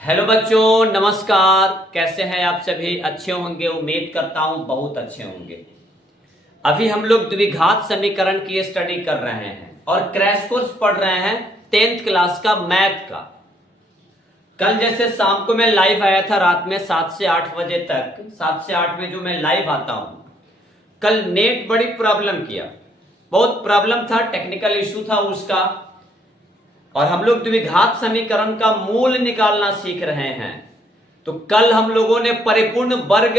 Hello बच्चों, नमस्कार। कैसे हैं आप सभी? अच्छे होंगे, उम्मीद करता हूं बहुत अच्छे होंगे। अभी हम लोग द्विघात समीकरण की स्टडी कर रहे हैं और क्रैश कोर्स पढ़ रहे हैं 10th क्लास का मैथ का। कल जैसे शाम को मैं लाइव आया था रात में 7 से 8 बजे तक, 7 से 8 में जो मैं लाइव आता हूं, कल नेट बड़ी प्रॉब्लम किया, बहुत प्रॉब्लम था, टेक्निकल इशू था उसका। और हम लोग द्विघात समीकरण का मूल निकालना सीख रहे हैं। तो कल हम लोगों ने परिपूर्ण वर्ग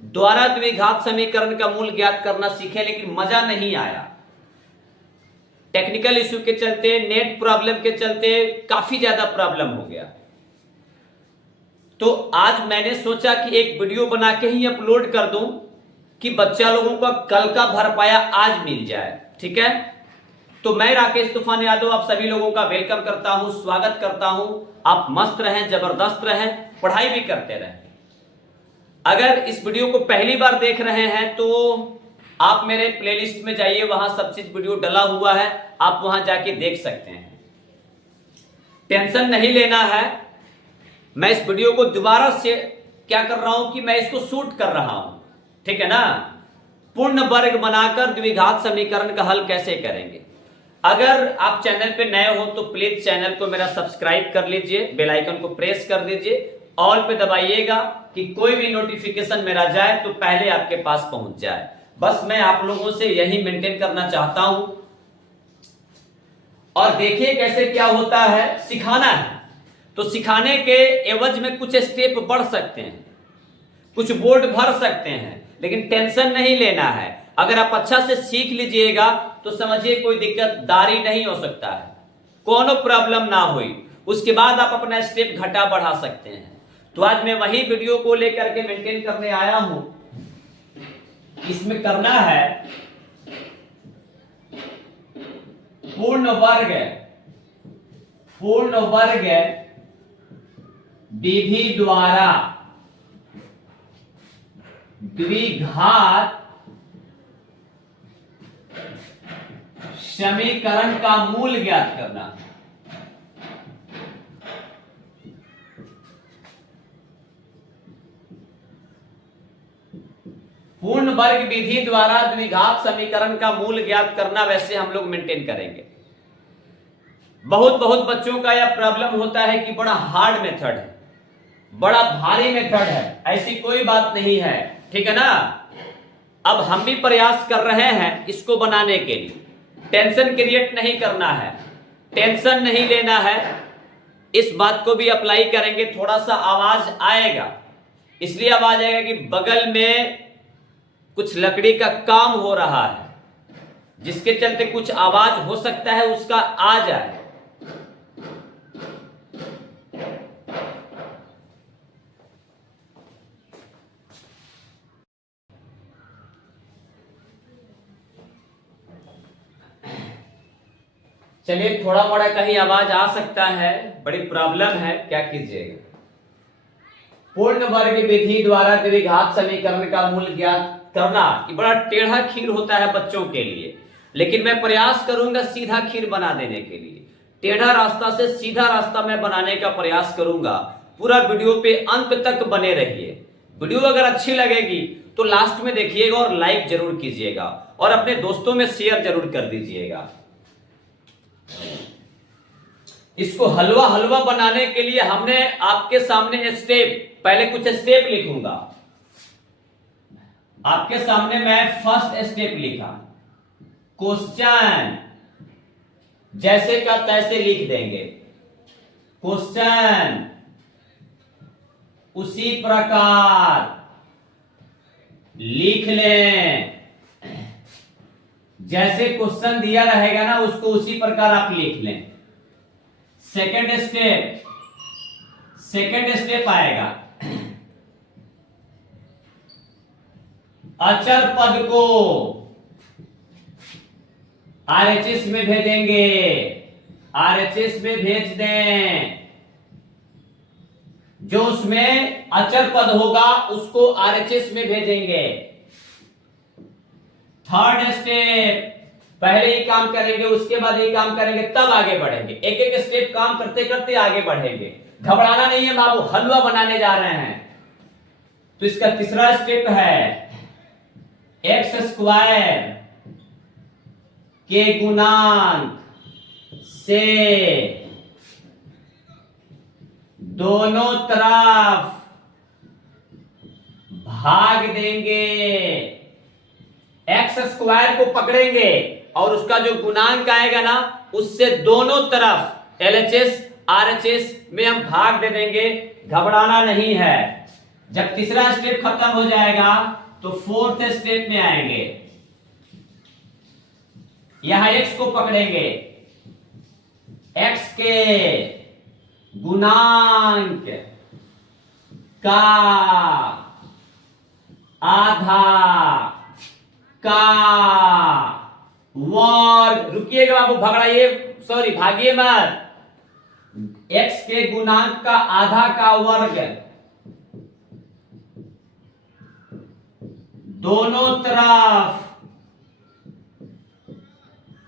द्वारा द्विघात समीकरण का मूल ज्ञात करना सीखे, लेकिन मजा नहीं आया। टेक्निकल इशू के चलते, नेट प्रॉब्लम के चलते काफी ज्यादा प्रॉब्लम हो गया। तो आज मैंने सोचा कि एक वीडियो बना के ही अपलोड कर दूं कि बच्चा लोगों का कल का भरपाया आज मिल जाए। ठीक है, तो मैं राकेश तूफान यादव आप सभी लोगों का वेलकम करता हूं, स्वागत करता हूं। आप मस्त रहें, जबरदस्त रहें, पढ़ाई भी करते रहें। अगर इस वीडियो को पहली बार देख रहे हैं तो आप मेरे प्लेलिस्ट में जाइए, वहां सब चीज वीडियो डला हुआ है, आप वहां जाके देख सकते हैं। टेंशन नहीं लेना है। मैं इस वीडियो को दोबारा से क्या कर रहा हूं कि मैं इसको शूट कर रहा हूं, ठीक है ना। पूर्ण वर्ग बनाकर द्विघात समीकरण का हल कैसे करेंगे। अगर आप चैनल पे नए हो तो प्लीज चैनल को मेरा सब्सक्राइब कर लीजिए, बेल आइकन को प्रेस कर दीजिए, ऑल पे दबाइएगा कि कोई भी नोटिफिकेशन मेरा जाए तो पहले आपके पास पहुंच जाए। बस मैं आप लोगों से यही मेंटेन करना चाहता हूं। और देखिए कैसे क्या होता है, सिखाना है तो सिखाने के एवज में कुछ स्टेप बढ़ सकते हैं, कुछ बोर्ड भर सकते हैं, लेकिन टेंशन नहीं लेना है। अगर आप अच्छा से सीख लीजिएगा तो समझिए कोई दिक्कतदारी नहीं हो सकता है, कोनो प्रॉब्लम ना हुई, उसके बाद आप अपना स्टेप घटा बढ़ा सकते हैं। तो आज मैं वही वीडियो को लेकर के मेंटेन करने आया हूं। इसमें करना है पूर्ण वर्ग विधि द्वारा द्विघात समीकरण का मूल ज्ञात करना। पूर्ण वर्ग विधि द्वारा द्विघात समीकरण का मूल ज्ञात करना वैसे हम लोग मेंटेन करेंगे। बहुत बच्चों का यह प्रॉब्लम होता है कि बड़ा हार्ड मेथड है, बड़ा भारी मेथड है। ऐसी कोई बात नहीं है, ठीक है ना। अब हम भी प्रयास कर रहे हैं इसको बनाने के लिए। टेंशन क्रिएट नहीं करना है, टेंशन नहीं लेना है। इस बात को भी अप्लाई करेंगे। थोड़ा सा आवाज आएगा, इसलिए आवाज आएगा कि बगल में कुछ लकड़ी का काम हो रहा है, जिसके चलते कुछ आवाज हो सकता है उसका आ जाए। चलिए, थोड़ा मोड़ा कहीं आवाज आ सकता है, बड़ी प्रॉब्लम है, क्या कीजिएगा। पूर्ण वर्ग विधि द्वारा द्विघात समीकरण का मूल ज्ञात करना, ये बड़ा टेढ़ा खीर होता है बच्चों के लिए, लेकिन मैं प्रयास करूंगा सीधा खीर बना देने के लिए। टेढ़ा रास्ता से सीधा रास्ता मैं बनाने का प्रयास करूंगा। पूरा वीडियो पे अंत तक बने रहिए। वीडियो अगर अच्छी लगेगी तो लास्ट में देखिएगा और लाइक जरूर कीजिएगा और अपने दोस्तों में शेयर जरूर कर दीजिएगा। इसको हलवा हलवा बनाने के लिए हमने आपके सामने स्टेप, पहले कुछ स्टेप लिखूंगा आपके सामने। मैं फर्स्ट स्टेप लिखा, क्वेश्चन जैसे का तैसे लिख देंगे, क्वेश्चन उसी प्रकार लिख लें, जैसे क्वेश्चन दिया रहेगा ना उसको उसी प्रकार आप लिख लें। सेकंड स्टेप आएगा, अचर पद को आरएचएस में भेजेंगे, आरएचएस में भेज दें। जो उसमें अचर पद होगा उसको आरएचएस में भेजेंगे। थर्ड स्टेप, पहले ही काम करेंगे, उसके बाद ही काम करेंगे, तब आगे बढ़ेंगे। एक एक स्टेप काम करते करते आगे बढ़ेंगे। घबराना नहीं है बाबू, हलवा बनाने जा रहे हैं। तो इसका तीसरा स्टेप है एक्स स्क्वायर के गुणांक से दोनों तरफ भाग देंगे। एक्स स्क्वायर को पकड़ेंगे और उसका जो गुणांक आएगा ना, उससे दोनों तरफ LHS RHS में हम भाग दे देंगे। घबराना नहीं है। जब तीसरा स्टेप खत्म हो जाएगा तो फोर्थ स्टेप में आएंगे। यहां x को पकड़ेंगे, x के गुणांक का आधा का वर्ग। रुकिएगा बाबू, भगड़ाइए, सॉरी भागिए मत। x के गुणांक का आधा का वर्ग दोनों तरफ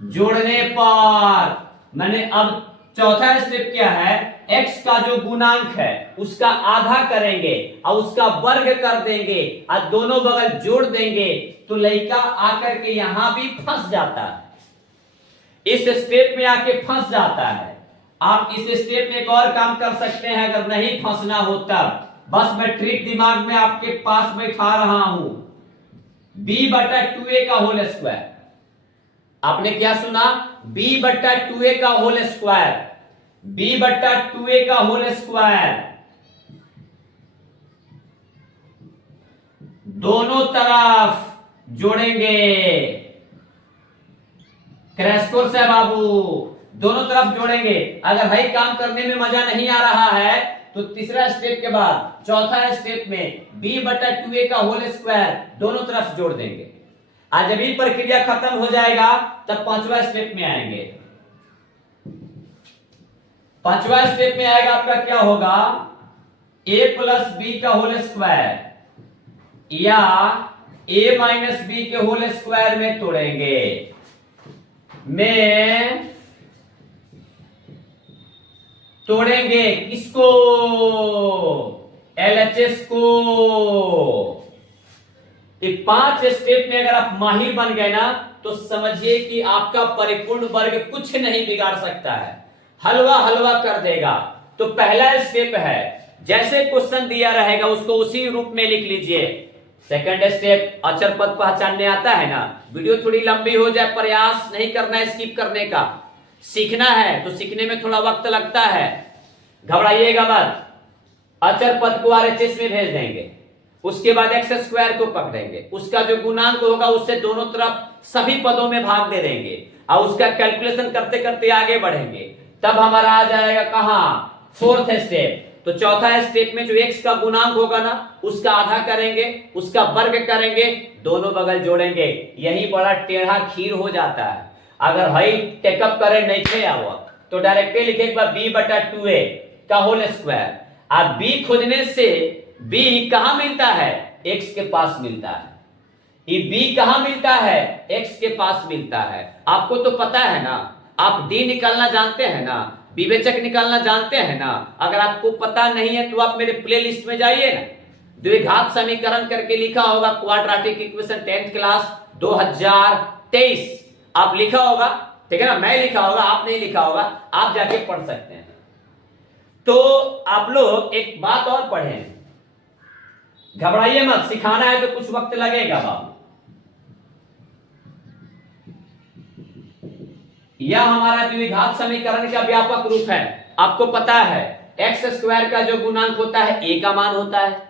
जोड़ने पर, मैंने अब चौथा स्टेप क्या है, x का जो गुणांक है उसका आधा करेंगे और उसका वर्ग कर देंगे और दोनों बगल जोड़ देंगे, तो लड़का आकर के यहां भी फंस जाता है। इस स्टेप में आके फंस जाता है। आप इस स्टेप में एक और काम कर सकते हैं, अगर नहीं फंसना हो तब। बस मैं ट्रिक दिमाग में आपके पास बैठा रहा हूं। b/2a का होल स्क्वायर। आपने क्या सुना? b/2a का होल स्क्वायर। b/2a का होल स्क्वायर दोनों तरफ जोड़ेंगे। क्रैश कोर्स है बाबू, दोनों तरफ जोड़ेंगे। अगर भाई काम करने में मजा नहीं आ रहा है तो तीसरा स्टेप के बाद चौथा स्टेप में b/2a का होल स्क्वायर दोनों तरफ जोड़ देंगे। आज जब ये प्रक्रिया खत्म हो जाएगा तब पांचवा स्टेप में आएंगे। पांचवा स्टेप में आएगा आपका क्या होगा, a+b का होल स्क्वायर या a-b के होल स्क्वायर में तोड़ेंगे। में तोड़ेंगे किसको? LHS को। ये 5 स्टेप में अगर आप माहिर बन गए ना तो समझिए कि आपका परिपूर्ण वर्ग कुछ नहीं बिगाड़ सकता है, हलवा हलवा कर देगा। तो पहला स्टेप है, जैसे क्वेश्चन दिया रहेगा उसको उसी रूप में लिख लीजिए। सेकंड स्टेप, अचर पद पहचानने आता है ना। वीडियो थोड़ी लंबी हो जाए, प्रयास नहीं करना है स्किप करने का। सीखना है तो सीखने में थोड़ा वक्त लगता है, घबराइएगा मत। अचर पद को RHS में भेज देंगे, उसके बाद एक्स स्क्वायर को पकड़ेंगे, उसका जो गुणांक होगा उससे दोनों तरफ सभी पदों में भाग दे देंगे और उसका कैलकुलेशन करते करते आगे बढ़ेंगे। तब हमारा आ जाएगा कहां, फोर्थ स्टेप। तो चौथा स्टेप में जो x का गुणांक होगा ना उसका आधा करेंगे, उसका वर्ग करेंगे, दोनों बगल जोड़ेंगे। यही बड़ा टेढ़ा खीर हो जाता है। अगर भाई टेकअप करे नहीं थे आवो तो डायरेक्ट लिखे b/2a का होल स्क्वायर। अब b खोजने से b कहां मिलता है, x के पास मिलता है। ये b कहां मिलता है, x के पास मिलता है। आपको तो पता है ना, आप d निकालना जानते हैं ना, विवेचक निकालना जानते हैं ना। अगर आपको पता नहीं है तो आप मेरे प्लेलिस्ट में जाइए ना, द्विघात समीकरण करके लिखा होगा, क्वाड्रेटिक इक्वेशन 10th क्लास 2023 आप लिखा होगा, ठीक है ना। मैं लिखा होगा, आप नहीं लिखा होगा, आप जाके पढ़ सकते हैं। तो आप लोग एक बात और पढ़ें, घबराइए मत, सिखाना है तो कुछ वक्त लगेगा बाबू। यह हमारा द्विघात समीकरण का व्यापक रूप है। आपको पता है एक्स स्क्वायर का जो गुणांक होता है a का मान होता है,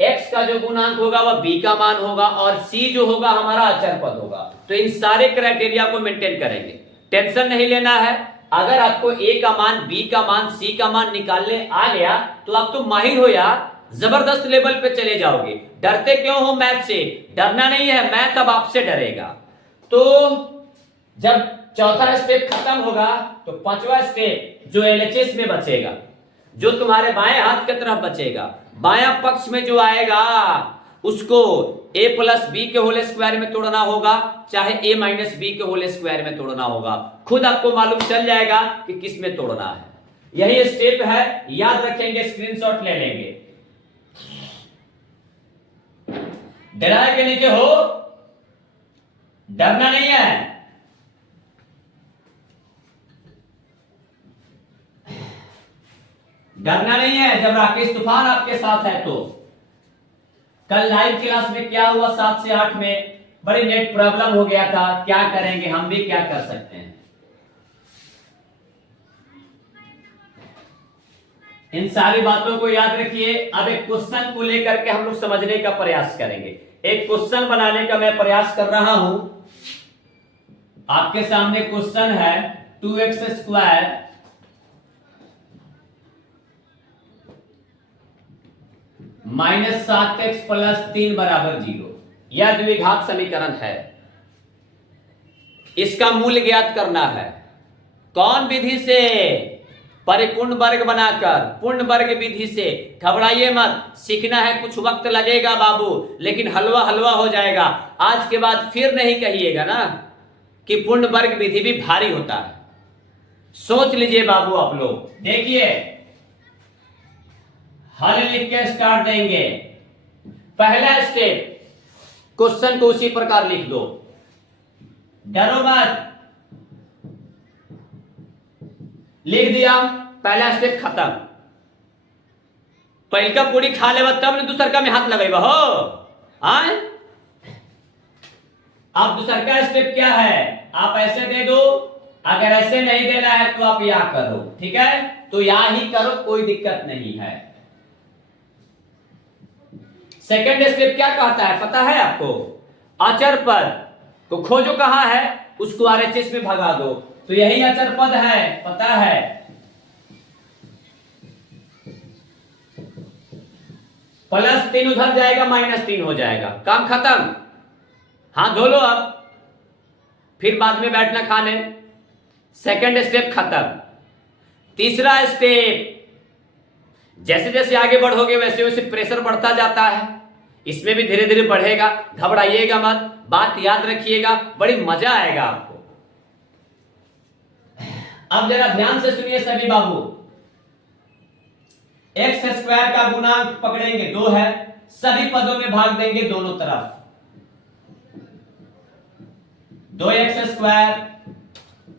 x का जो गुणांक होगा वह b का मान होगा और c जो होगा हमारा अचर पद होगा। तो इन सारे क्राइटेरिया को मेंटेन करेंगे, टेंशन नहीं लेना है। अगर आपको a का मान, b का मान, c का मान निकालने आ गया तो आप तो माहिर हो यार, जबरदस्त लेवल पे चले जाओगे। डरते क्यों हो मैथ से? डरना नहीं है, मैथ अब आपसे डरेगा। तो जब चौथा स्टेप खत्म होगा तो पांचवा स्टेप जो LHS में बचेगा, जो तुम्हारे बाएं हाथ की तरफ बचेगा, बायां पक्ष में जो आएगा उसको a प्लस बी के होल स्क्वायर में तोड़ना होगा, चाहे a माइनस बी के होल स्क्वायर में तोड़ना होगा। खुद आपको मालूम चल जाएगा कि किस में तोड़ना है। यही स्टेप है, याद रखेंगे, स्क्रीनशॉट ले लेंगे। डरा के नीचे हो, डरना नहीं है। डरना नहीं है जब राकेश तूफान आपके साथ है तो। कल लाइव क्लास में क्या हुआ, 7 से 8 में बड़ी नेट प्रॉब्लम हो गया था। क्या करेंगे, हम भी क्या कर सकते हैं। इन सारी बातों को याद रखिए। अब एक क्वेश्चन को लेकर के हम लोग समझने का प्रयास करेंगे। एक क्वेश्चन बनाने का मैं प्रयास कर रहा हूं। आपके सामने क्वेश्चन है 2x square minus 7x plus 3 बराबर 0। यह द्विघात समीकरण है। इसका मूल ज्ञात करना है। कौन विधि से? परिपूर्ण वर्ग बनाकर, पूर्ण वर्ग विधि से। घबराइए मत, सीखना है, कुछ वक्त लगेगा बाबू, लेकिन हलवा हलवा हो जाएगा। आज के बाद फिर नहीं कहिएगा ना कि पूर्ण वर्ग विधि भी भारी होता है। सोच लीजिए बाबू आप लोग। देखिए, हल लिख के स्टार्ट देंगे। पहला स्टेप, क्वेश्चन को उसी प्रकार लिख दो, डरो मत। लिख दिया, पहला स्टेप खत्म। पहल का पूरी खा लेवा तब ने दूसर का में हाथ लगेगा हो। आए? अब दूसर का स्टेप क्या है? आप ऐसे दे दो, अगर ऐसे नहीं देना है तो आप यहां करो, ठीक है? तो यहां ही करो, कोई दिक्कत नहीं है। सेकेंड स्टेप क्या कहता है पता है आपको? अचर पद को खोजो, कहां है, उसको आरएचएस में भगा दो। तो यही अचर पद है, पता है। प्लस 3 उधर जाएगा, माइनस 3 हो जाएगा, काम खत्म। हाथ धो लो अब, फिर बाद में बैठना खाने। सेकंड स्टेप खत्म। तीसरा स्टेप, जैसे जैसे आगे बढ़ोगे वैसे वैसे प्रेशर बढ़ता जाता है। इसमें भी धीरे धीरे बढ़ेगा, घबराइएगा मत, बात याद रखिएगा, बड़ी मजा आएगा आपको। अब जरा ध्यान से सुनिए सभी बाबू। एक्स स्क्वायर का गुणांक पकड़ेंगे, 2 है, सभी पदों में भाग देंगे दोनों तरफ। 2x स्क्वायर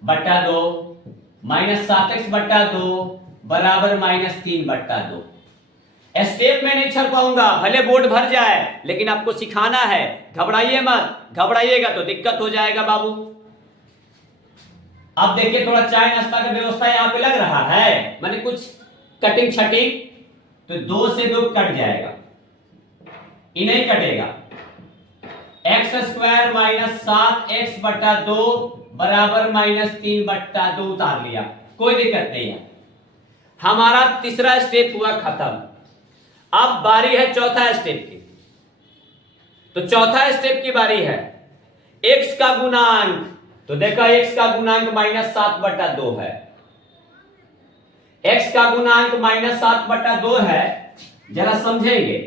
बट्टा 2 माइनस 7x बट्टा 2 बराबर माइनस 3 बट्टा 2। स्टेप में नहीं चल पाऊंगा, भले बोर्ड भर जाए, लेकिन आपको सिखाना है। घबराइए मत, घबराइएगा तो दिक्कत हो जाएगा बाबू। अब देखिए, थोड़ा चाय नाश्ता का व्यवस्था यहाँ पे लग रहा है, मैंने कुछ कटिंग छटिंग, तो 2 से 2 कट जाएगा, ये नहीं कटेगा। एक्स स्क्वायर माइनस 7x बट्टा 2 बराबर माइनस 3 बट्टा 2 उतार लिया, कोई दिक्कत नहीं है। हमारा तीसरा स्टेप हुआ खत्म। अब बारी है चौथा स्टेप की। तो चौथा स्टेप की बारी है x का गुणांक। तो देखा, x का गुणांक माइनस 7 बट्टा 2 है। x का गुणांक माइनस 7 बट्टा 2 है, जरा समझेंगे।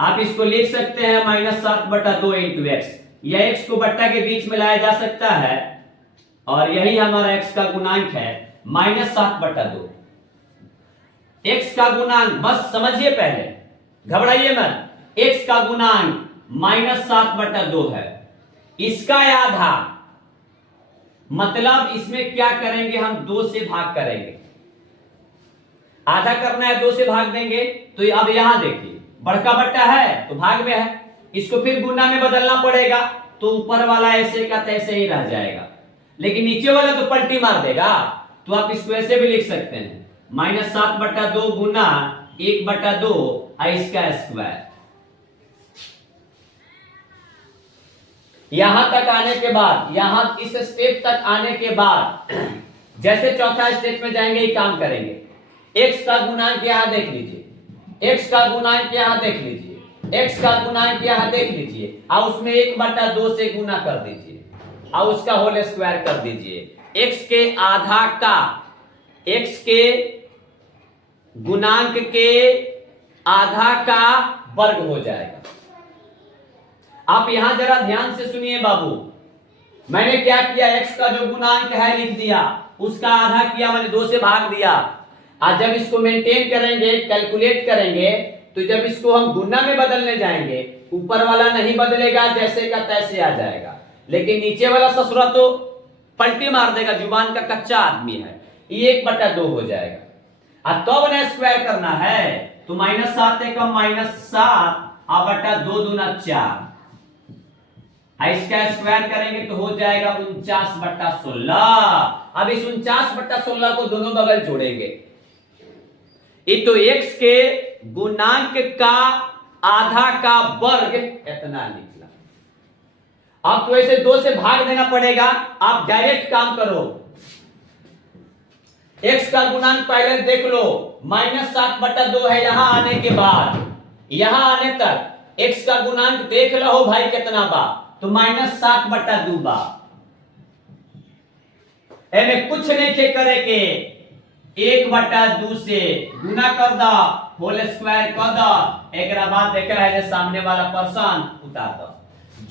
आप इसको लिख सकते हैं माइनस 7 बट्टा 2 इंटू एक्स। यह x को बट्टा के बीच में लाया जा सकता है, और यही हमारा x का गुणांक है माइनस 7 बट्टा 2। x का गुणांक, बस समझिए पहले, घबराइए मत। x का गुणांक माइनस 7 बट्टा 2 है, इसका आधा, मतलब इसमें क्या करेंगे हम, 2 से भाग करेंगे। आधा करना है, 2 से भाग देंगे। तो अब यहां देखिए, बड़का बट्टा है तो भाग में है, इसको फिर गुना में बदलना पड़ेगा, तो ऊपर वाला ऐसे का तैसे ही रह जाएगा, लेकिन नीचे वाला तो पलटी मार देगा। तो आप इसको ऐसे भी लिख सकते हैं, माइनस 7 बट्टा 2 गुना 1 बट्टा 2 इसका स्क्वायर। यहां तक आने के बाद, यहां इस स्टेप तक आने के बाद, जैसे चौथा स्टेप में जाएंगे, ये काम करेंगे। x का गुणांक यहां देख लीजिए, x का गुणांक यहां देख लीजिए, x का गुणांक यहां देख लीजिए, और उसमें 1 बट्टा 2 से गुना कर दीजिए, और उसका होल स्क्वायर कर दीजिए। x के आधा का, x के गुणांक के आधा का वर्ग हो जाएगा। आप यहां जरा ध्यान से सुनिए बाबू, मैंने क्या किया, x का जो गुणांक है लिख दिया, उसका आधा किया मैंने 2 से भाग दिया। आज जब इसको मेंटेन करेंगे, कैलकुलेट करेंगे, तो जब इसको हम गुना में बदलने जाएंगे, ऊपर वाला नहीं बदलेगा, जैसे का तैसे आ जाएगा, लेकिन नीचे वाला ससुरा तो पलटी मार देगा, जुबान का कच्चा आदमी है, ये 1/2 हो जाएगा। अब तो मैंने स्क्वायर करना है, तो -7 एकम -7 बटा 2 दूना 4, इसका स्क्वायर करेंगे तो हो जाएगा 49/16। अब इस 49/16 को दोनों बगल जोड़ेंगे, ये तो x के गुणांक का आधा का वर्ग इतना निकला। अब तो ऐसे 2 से भाग देना पड़ेगा, आप डायरेक्ट काम करो। x का गुणांक पहले देख लो, -7/2 है यहां आने के बाद, यहां आने तक x का गुणांक देख लो भाई कितना बा, तो -7/2 बा। एमें कुछ नहीं थे करे के, 1/2 से गुना कर दा, होल स्क्वायर कर दा, एक बाद देखा है जो सामने वाला पर्सन उतार दो।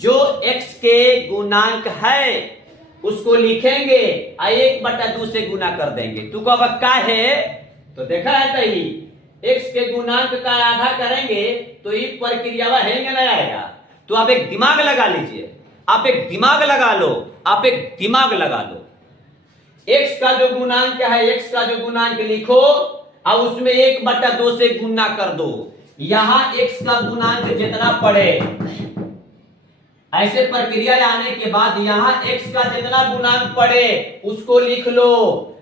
जो x के गुणांक है उसको लिखेंगे, 1/2 से गुना कर देंगे। तू कब का है तो देखा है तही, x के गुणांक का आधा करेंगे तो ये प्रक्रिया है ना आएगा। तो आप एक दिमाग लगा लीजिए, आप एक दिमाग लगा लो, आप एक दिमाग लगा लो। x का जो गुणांक है, x का जो गुणांक लिखो और उसमें 1/2 से गुना कर दो। यहां x का गुणांक जितना पड़े, ऐसे प्रक्रिया आने के बाद यहां x का जितना गुणांक पड़े उसको लिख लो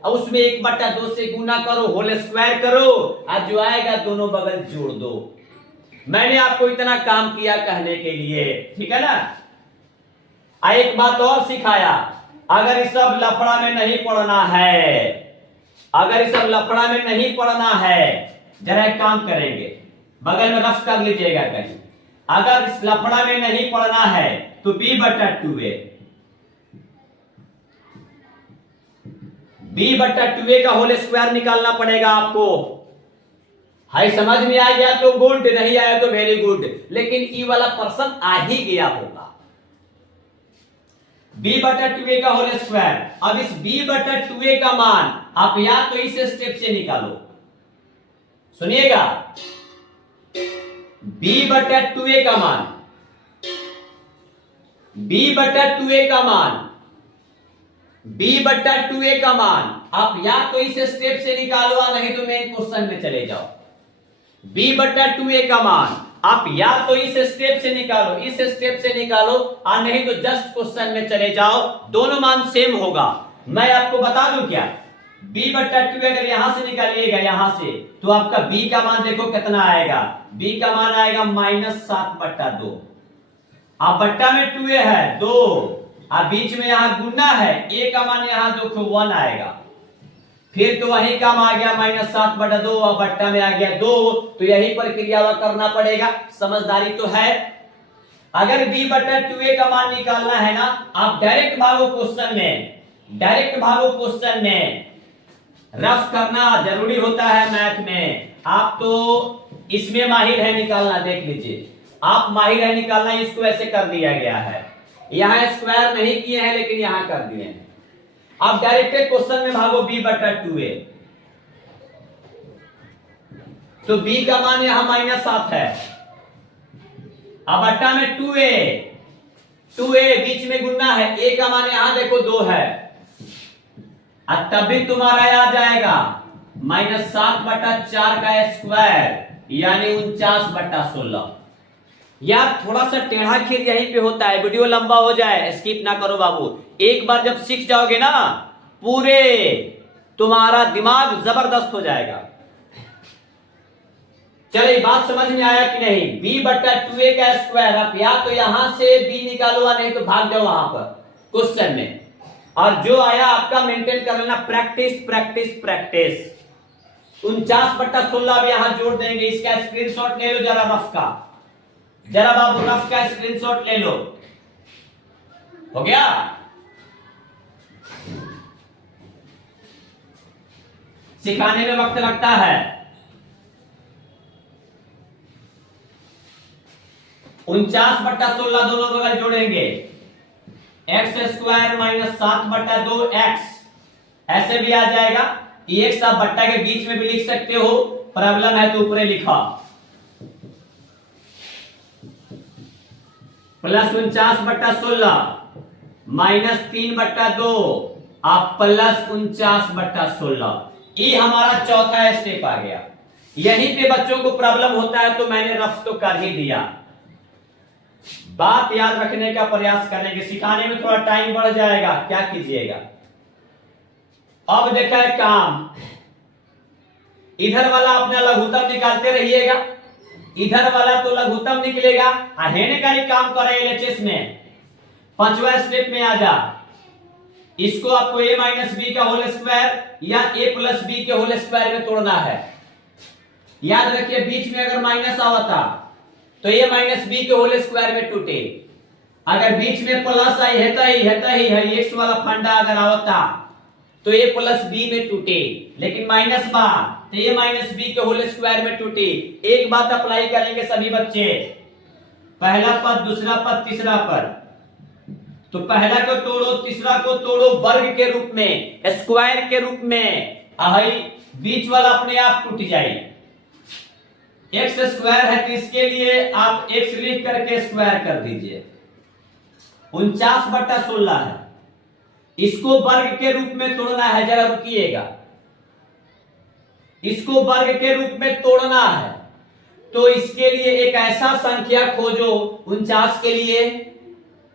और उसमें 1/2 से गुना करो, होल स्क्वायर करो, और जो आएगा दोनों बगल जोड़ दो। मैंने आपको इतना काम किया कहने के लिए, ठीक है ना। एक बात और सिखाया, अगर इस सब लफड़ा में नहीं पढ़ना है, अगर इस सब लफड़ा में नहीं पढ़ना है, जरा एक काम करेंगे, बगल में रफ कर लीजिएगा कहीं। अगर इस लफड़ा में नहीं पढ़ना है तो b/2a, b/2a का होल स्क्वायर निकालना पड़ेगा आपको। हाई समझ में आ गया तो गुड, नहीं आया तो वेरी गुड, लेकिन ई वाला पर्सन आ ही गया होगा। b/2a का होल स्क्वायर। अब इस b/2a का मान आप या तो इस स्टेप से निकालो, सुनिएगा, b/2a का मान, b/2a का मान, b/2a का मान आप या तो इस स्टेप से निकालो, नहीं तो मेन क्वेश्चन में चले जाओ। b/2a का मान आप या तो इस स्टेप से निकालो, इस स्टेप से निकालो, और नहीं तो जस्ट क्वेश्चन में चले जाओ, दोनों मान सेम होगा। मैं आपको बता दूं क्या, b/2 अगर यहां से निकालिएगा, यहां से, तो आपका b का मान देखो कितना आएगा, b का मान आएगा -7/2। अब बट्टा में 2a है 2, और बीच में यहां गुना है, a का मान यहां देखो 1 आएगा, फिर तो वही काम आ गया -7/2, और बट्टा में आ गया 2, तो यही प्रक्रिया करना पड़ेगा, समझदारी तो है। अगर b/2a का मान निकालना है ना, आप डायरेक्ट भागो क्वेश्चन में, डायरेक्ट भागो क्वेश्चन में, रफ करना जरूरी होता है मैथ में। आप तो इसमें माहिर है निकालना, देख लीजिए आप माहिर है निकालना, इसको ऐसे कर दिया गया है, यहां स्क्वायर नहीं किए हैं लेकिन यहां कर दिए हैं। आप डायरेक्ट क्वेश्चन में भागो b/2a, तो b का मान यहां -7 है, अब बट्टा में 2a, 2a बीच में गुना है, a का मान यहां देखो 2 है, अब तब भी तुम्हारा आ जाएगा -7/4 का स्क्वायर, यानी 49/16। यार थोड़ा सा टेढ़ा खीर यहीं पे होता है, वीडियो लंबा हो जाए स्किप ना करो बाबू। एक बार जब सीख जाओगे ना, पूरे तुम्हारा दिमाग जबरदस्त हो जाएगा। चलिए बात समझ में आया कि नहीं, b/2a का स्क्वायर, आप या तो यहां से b निकालो, नहीं तो भाग जाओ वहां पर क्वेश्चन में, और जो आया आपका मेंटेन कर लेना, प्रैक्टिस प्रैक्टिस प्रैक्टिस। 49/16 भी यहां जोड़ देंगे, इसका स्क्रीनशॉट ले लो जरा रफ का, जरा बाबू रफ का स्क्रीनशॉट ले लो, हो गया। सिखाने में वक्त लगता है, 49/16 दोनों बगल जोड़ेंगे, एक्स स्क्वायर माइनस 7/2 एक्स, ऐसे भी आ जाएगा। एक्स आप बट्टा के बीच में भी लिख सकते हो, प्रॉब्लम है तो ऊपर लिखा, प्लस 49/16 माइनस 3/2 आप प्लस 49/16। ये हमारा चौथा स्टेप आ गया। यहीं पे बच्चों को प्रॉब्लम होता है तो मैंने रफ तो कर ही दिया। बात याद रखने का प्रयास करेंगे, सिखाने में थोड़ा टाइम बढ़ जाएगा, क्या कीजिएगा। अब देखा है काम, इधर वाला अपना लघुत्तम निकालते रहिएगा, इधर वाला तो लघुत्तम निकलेगा। हेने का ही काम कर एलएचएस में 5वां स्टेप में आ जा। इसको आपको a माइनस बी का होल स्क्वायर या a प्लस बी के होल स्क्वायर में तोड़ना है। याद रखिए बीच में अगर माइनस आवता तो a माइनस बी के होल स्क्वायर में टूटे, अगर बीच में प्लस आई हेता ही है एक्स वाला फंडा अगर आवता तो a प्लस बी में टूटे, लेकिन माइनस बा तो a माइनस बी के होल स्क्वायर में टूटे। एक बात अप्लाई करेंगे सभी बच्चे, पहला पद, दूसरा पद, तीसरा पद, तो पहला को तोड़ो, तीसरा को तोड़ो वर्ग के रूप में, स्क्वायर के रूप में, बीच वाला अपने आप टूट जाए। एक्स स्क्वायर है तो इसके लिए आप एक्स लिख करके स्क्वायर कर दीजिए, 49/16 है, इसको वर्ग के रूप में तोड़ना है। जरा रुकिएगा, इसको वर्ग के रूप में तोड़ना है तो इसके लिए एक ऐसा संख्या खोजो, 49 के लिए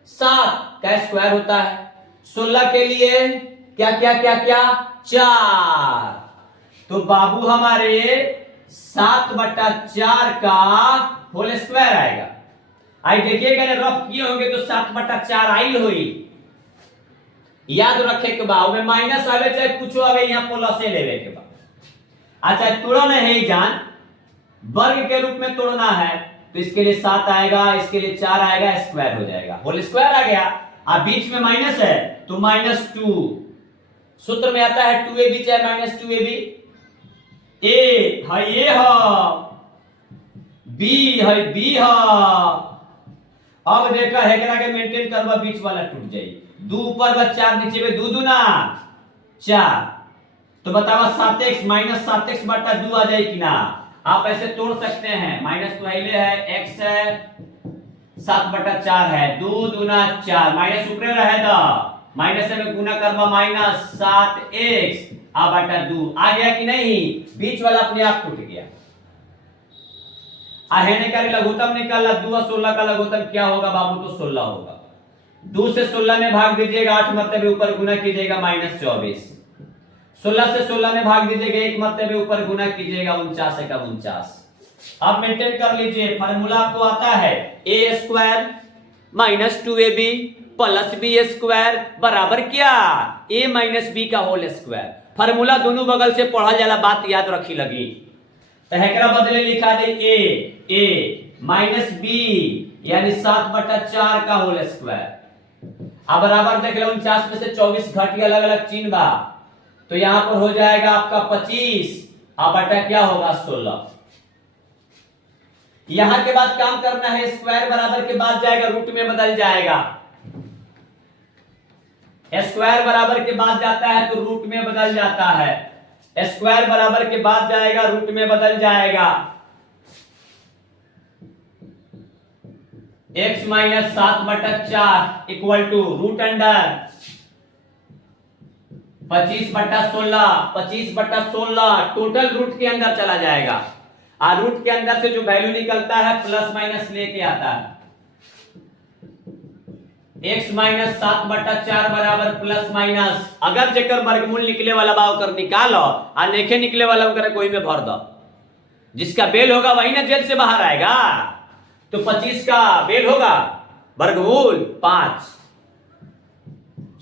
7 का स्क्वायर होता है, 16 के लिए क्या क्या क्या क्या 4, तो बाबू हमारे 7/4 का होल स्क्वायर आएगा। आई देखिएगा रफ किए होंगे तो 7/4 आइल हुई, याद रखे के बाद में माइनस आवे चाहे कुछ आवे, यहाँ प्लस लेवे के बाद। अच्छा तोड़ना है जान, वर्ग के रूप में तोड़ना है तो इसके लिए 7 आएगा, इसके लिए 4 आएगा, स्क्वायर हो जाएगा, होल स्क्वायर आ गया। अब बीच में माइनस है तो -2, सूत्र में आता है 2ab चाहे -2ab, ए है ए बी है बी है। अब देखा हेकरा के मेंटेन करवा, बीच वाला टूट जाए, 2 ऊपर व 4 नीचे में, 2 दूना 4, तो बतावा 7x माइनस 7x/2 आ जाए कि ना। आप ऐसे तोड़ सकते हैं, माइनस तो पहले है, x है 7/4 है, 2 दूना 4, माइनस ऊपर रहेगा, माइनस में गुना करवा -7x/2 आ गया कि नहीं, बीच वाला अपने आप टूट गया। आहेने का लघुत्तम निकाला, 2 और 16 का लघुत्तम क्या होगा बाबू, तो 16 होगा। 2 से 16 में भाग दीजिएगा, 8 मरतबे ऊपर गुना कीजिएगा -24, 16 से 16 में भाग दीजिएगा, 1 मरतबे ऊपर गुना कीजिएगा 49 का 49। अब मेंटेन कर लीजिए, फार्मूला आपको आता है a² minus 2ab plus b² बराबर क्या, a माइनस b का होल स्क्वायर। फार्मूला दोनों बगल से पढ़ा जाला, बात याद रखी लगी, तो हेकरा बदले लिखा दे a माइनस b यानी 7/4 का होल स्क्वायर। अब बराबर देख लो, 49 में से 24 घट के अलग अलग चिन्ह बा, तो यहां पर हो जाएगा आपका 25, अब बटा क्या होगा 16। यहां के बाद काम करना है, स्क्वायर बराबर के बाद जाएगा रूट में बदल जाएगा, स्क्वायर बराबर के बाद जाता है तो रूट में बदल जाता है, स्क्वायर बराबर के बाद जाएगा रूट में बदल जाएगा। x minus 7/4 equal to root under 25/16, 25/16 total root के अंदर चला जाएगा, और रूट के अंदर से जो वैल्यू निकलता है प्लस माइनस लेके आता है। x माइनस 7/4 बराबर प्लस माइनस, अगर जेकर वर्गमूल निकले वाला बा ओकर निकालो, आ नेखे निकले वाला ओकर कोई में भर दो, जिसका बेल होगा वही ना जेल से बाहर आएगा। तो 25 का बेल होगा वर्गमूल 5,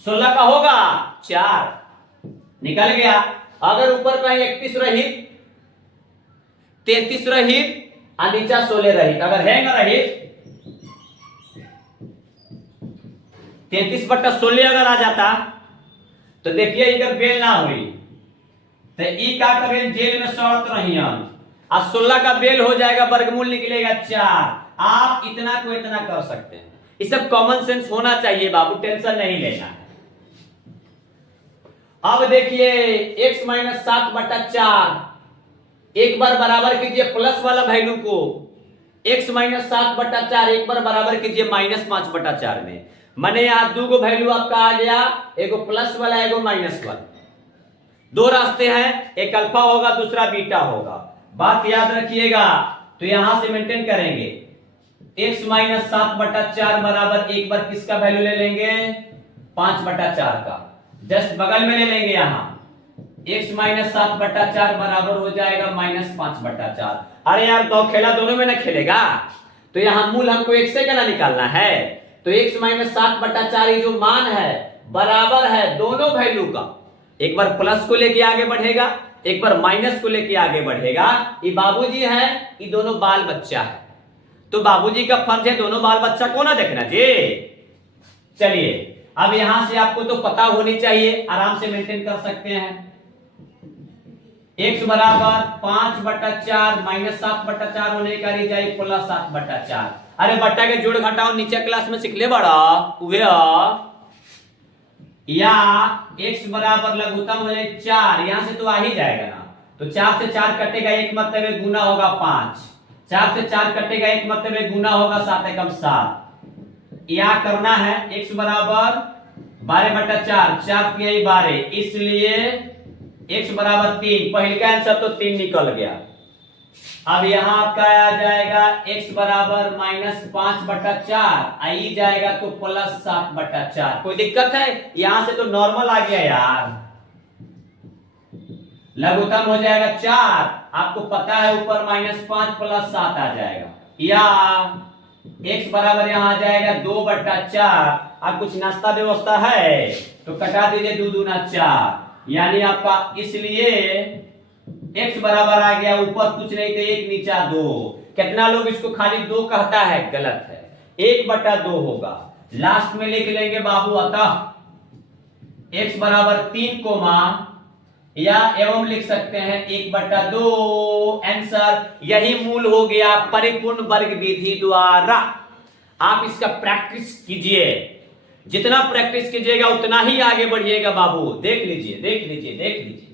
16 का होगा 4, निकल गया। अगर ऊपर कहीं 31 रहित, 33 रहित और नीचा 16 रहित, अगर है ना रहित 33/16 अगर आ जाता तो देखिए इधर बेल ना हुई तो ई का करें जेल में शर्त रही, और 16 का बेल हो जाएगा, वर्गमूल निकलेगा 4, आप इतना को इतना कर सकते हैं। ये सब कॉमन सेंस होना चाहिए बाबू, टेंशन नहीं लेना है। अब देखिए x माइनस 7/4 एक बार बराबर कीजिए प्लस वाला वैल्यू को, x माइनस 7/4 एक बार बराबर कीजिए -5/4 में। मैंने यहां दो गो वैल्यू आपका आ गया, एगो प्लस वाला एगो माइनस वाला। दो रास्ते हैं, एक अल्फा होगा दूसरा बीटा होगा, बात याद रखिएगा। तो यहां से मेंटेन करेंगे x माइनस 7/4 बराबर एक बार किसका वैल्यू ले लेंगे 5/4 का, जस्ट बगल में ले लेंगे। यहां x माइनस 7/4 बराबर हो जाएगा -5/4। अरे यार दो खेला दोनों में ना खेलेगा, तो यहां मूल हमको x से क्या निकालना है, तो x माइनस 7/4 जो मान है बराबर है दोनों वैल्यू का, एक बार प्लस को लेके आगे बढ़ेगा एक बार माइनस को लेके आगे बढ़ेगा। ये बाबूजी है, ये दोनों बाल बच्चा है, तो बाबूजी का फर्ज है दोनों बाल बच्चा को ना देखना जी। चलिए अब यहां से आपको तो पता होनी चाहिए, आराम से मेंटेन कर सकते हैं। x बराबर 5/4 माइनस 7/4 होने का जाए प्लस 7/4। अरे बट्टा के जोड़ घटाओ नीचे क्लास में सीख ले बड़ा हुए, या x बराबर लघुत्तम हो जाए 4, यहां से तो आ ही जाएगा ना, तो 4 से 4 कटेगा एक मतलब गुना होगा 5, 4 से 4 कटेगा एक मतलब गुना होगा 7 एकम 7। या करना है x बराबर 12/4, 4 3 12, इसलिए x बराबर 3, पहले का आंसर तो 3 निकल गया। अब यहां आपका आ जाएगा x बराबर -5/4, आई जाएगा तो प्लस 7/4। कोई दिक्कत है, यहां से तो नॉर्मल आ गया यार, लघुत्तम हो जाएगा 4, आपको पता है ऊपर -5 प्लस 7 आ जाएगा, या x बराबर यहां आ जाएगा 2/4। अब कुछ नाश्ता व्यवस्था है तो कटा दीजिए 2 दूना 4, यानी आपका इसलिए x बराबर आ गया ऊपर कुछ नहीं तो 1 नीचा 2। कितना लोग इसको खाली 2 कहता है, गलत है, 1/2 होगा। लास्ट में लिख लेंगे बाबू, अतः x बराबर 3 कोमा, या एवं लिख सकते हैं 1/2। आंसर यही मूल हो गया परिपूर्ण वर्ग विधि द्वारा। आप इसका प्रैक्टिस कीजिए, जितना प्रैक्टिस कीजिएगा उतना ही आगे बढ़िएगा बाबू। देख लीजिए देख लीजिए देख लीजिए,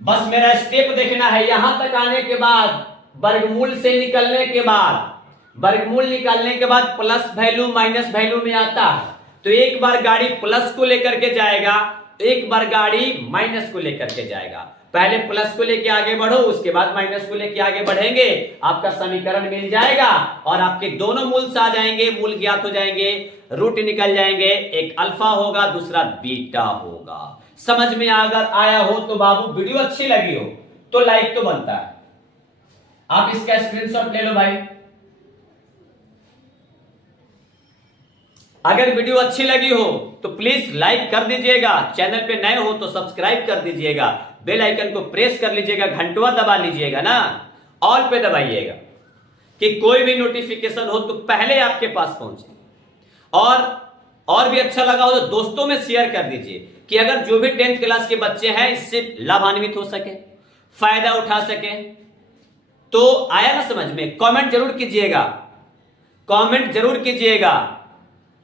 बस मेरा स्टेप देखना है। यहां तक आने के बाद वर्गमूल से निकलने के बाद, वर्गमूल निकालने के बाद प्लस वैल्यू माइनस वैल्यू में आता है, तो एक बार गाड़ी प्लस को लेकर के जाएगा, एक बार गाड़ी माइनस को लेकर के जाएगा। पहले प्लस को लेके आगे बढ़ो, उसके बाद माइनस को लेके आगे बढ़ेंगे, आपका समीकरण मिल जाएगा और आपके दोनों मूल्स आ जाएंगे, मूल ज्ञात हो जाएंगे, रूट निकल जाएंगे, एक अल्फा होगा दूसरा बीटा होगा। समझ में अगर आया हो तो बाबू, वीडियो अच्छी लगी हो तो लाइक तो बनता है, आप इसका स्क्रीनशॉट ले लो भाई। अगर वीडियो अच्छी लगी हो तो प्लीज लाइक कर दीजिएगा, चैनल पे नए हो तो सब्सक्राइब कर दीजिएगा, बेल आइकन को प्रेस कर लीजिएगा, घंटवा दबा लीजिएगा ना, ऑल पे दबाइएगा कि कोई भी नोटिफिकेशन हो तो पहले आपके पास पहुंचे। और भी अच्छा लगा हो तो दोस्तों में शेयर कर दीजिए कि अगर जो भी 10th क्लास के बच्चे हैं इससे लाभान्वित हो सके, फायदा उठा सके। तो आया ना समझ में? कमेंट जरूर कीजिएगा, कमेंट जरूर कीजिएगा।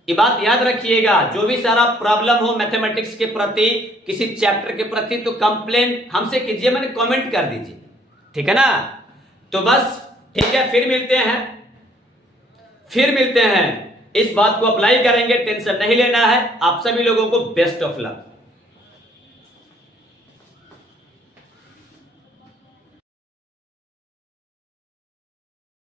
ये बात याद रखिएगा, जो भी सारा प्रॉब्लम हो मैथमेटिक्स के प्रति, किसी चैप्टर के प्रति, तो कंप्लेन हमसे कीजिए, मैंने कमेंट कर दीजिए, ठीक है ना? तो बस ठीक है, फिर मिलते हैं, इस बात को अप्लाई करेंगे, टेंशन नहीं लेना है। आप सभी लोगों को बेस्ट ऑफ लक।